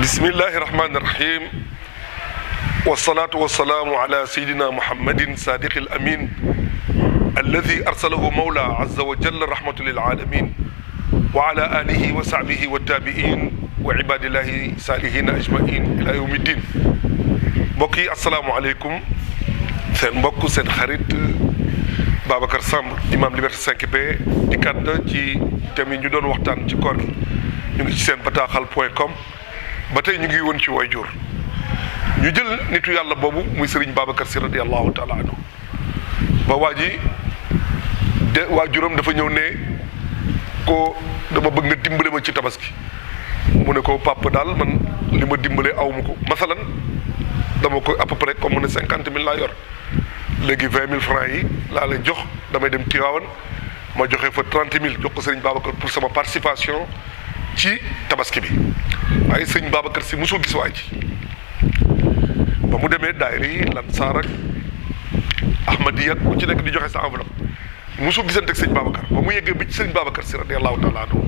بسم الله الرحمن الرحيم والصلاة والسلام على سيدنا محمد صادق الأمين الذي أرسله مولى عز وجل رحمة للعالمين وعلى آله وصحبه والتابعين وعباد الله صالحين أجمعين إلى يوم الدين. بقي السلام عليكم سن بوكو سن خريط Babacar Samb imam Liberté 5B di kat ci thème yi ñu doon waxtaan ci koor gi ñu ngi ci seen bataaxal.com ba tey ñu ngi woon ci waajur ñu jël nitu yàlla boobu muy Serigne Babacar Sy radiyallahu taala anhu ba waa ji de waajuram dafa ñëw ne ko dama bëgg nga dimbale ma ci tabaski mu ne ko papa daal man li ma dimbale aw ma ko masalan dama ko à peu près comme mu ne 50 000 laa yor léegi 20 000 francs yi laa lay jox damay dem Tivaouane ma joxe fa 30 000 jox ko Serigne Babacar pour sama participation ci tabaski bi waaye Serigne Babacar Sy mosoo gis waa ji ba mu demee daayira yi Lansar ak Ahmadiyya ku ci nekk di joxe sa enveloppe mosoo gisante ak Serigne Babacar ba mu yeggee bi ci Serigne Babacar Sy radiyallahu taala anhu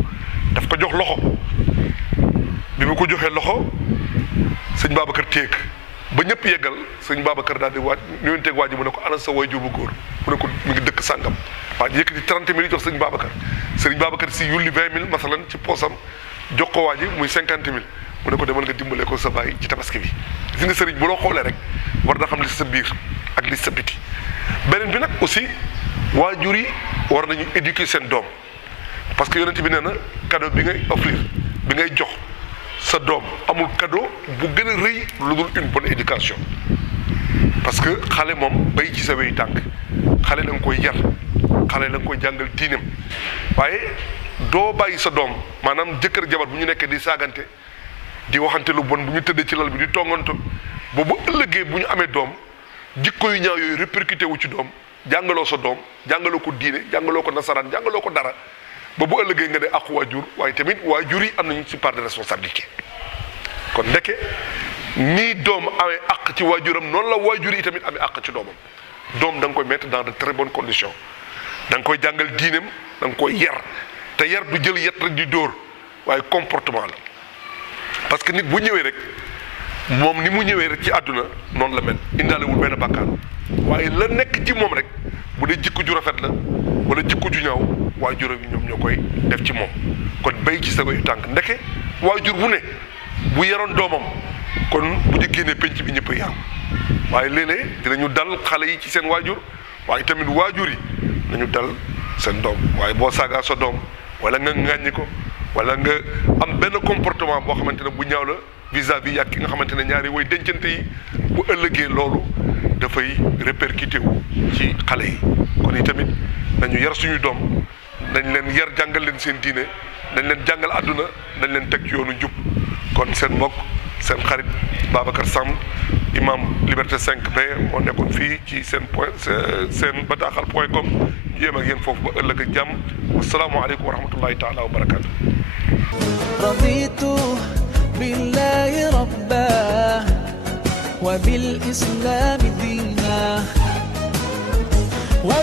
daf ko jox loxo bi mu ko joxee loxo Serigne Babacar téeg ba ñëpp yeggal sëñ Babacar daal di waaj ñëwanteeg waa ji mu ne ko ana sa waajur bu góor mu ne ko mu ngi dëkk sàngam waa ji yëkkati 30 000 jox sëñ Babacar si yulli 20 000 masalan ci poosam jox ko waa ji muy 50 000 mu ne ko demal nga dimbale ko sa baay ci tabaski bi. gis nga sëriñ bu loo xoolee rek war na xam li sa biir ak li sa biti beneen bi nag aussi waajur yi war nañu éduquer seen doom parce que yonent bi nee na cadeau bi ngay offrir bi ngay jox. sa doom amul cadeau bu gën a rëy lu dul une bonne éducation parce que xale moom bay ci sa weyu tànk xale da nga koy yar xale da nga koy jàngal diineem waaye doo bàyyi sa doom maanaam jëkkër jabar bu ñu nekkee di saagante di waxante lu bon bu ñu tëddee ci lal bi di tonganto boobu ëllëgee bu ñu amee doom jikko yu ñaaw yooyu répercuté wu ci doom jàngaloo sa doom jàngaloo ko diine jàngaloo ko nasaraan jàngaloo ko dara ba bu ëllëgee nga ne àqu waajur waaye tamit waajur yi am nañu ci part de responsabilité kon ndeke nii doom amee àq ci waajuram noonu la waajur yi tamit amee àq ci doomam doom da nga koy mettre dans de très bonnes conditions da nga koy jàngal diineem da nga koy yar te yar du jël yet rek di dóor waaye comportement la parce que nit bu ñëwee rek moom ni mu ñëwee rek ci àdduna noonu la mel indaalewul benn bàkkaar waaye la nekk ci moom rek bu dee jikko ju rafet la wala jikko ju ñaaw waajuram yi ñoom ñoo koy def ci moom kon bay ci sa yu tànk ndeke waajur bu ne bu yaroon doomam kon bu ñu génnee penc bi ñëpp a yaru waaye léeg-léeg dinañu dal xale yi ci seen waajur waaye tamit waajur yi nañu dal seen doom waaye boo saagaa sa doom wala nga ŋàññi ko wala nga am benn comportement boo xamante ne bu ñaaw la vis-à-vis ak ki nga xamante ne ñaari way dencante yi bu ëllëgee loolu dafay répercuté wu ci xale yi kon itamit nañu yar suñu doom nañ leen yar jàngal leen seen diine nañ leen jàngal àdduna nañ leen teg ci yoonu njub kon seen mbokk seen xarit Babacar Samb imam Liberté 5B moo nekkoon fii ci seen seen bataaxal.com ñu yem ak yéen foofu ba ëllëg ak jàmm wasalaamualeykum wa rahmatullahi taala wa barakaatu. raditu billahi rabba wa bil islami diina wa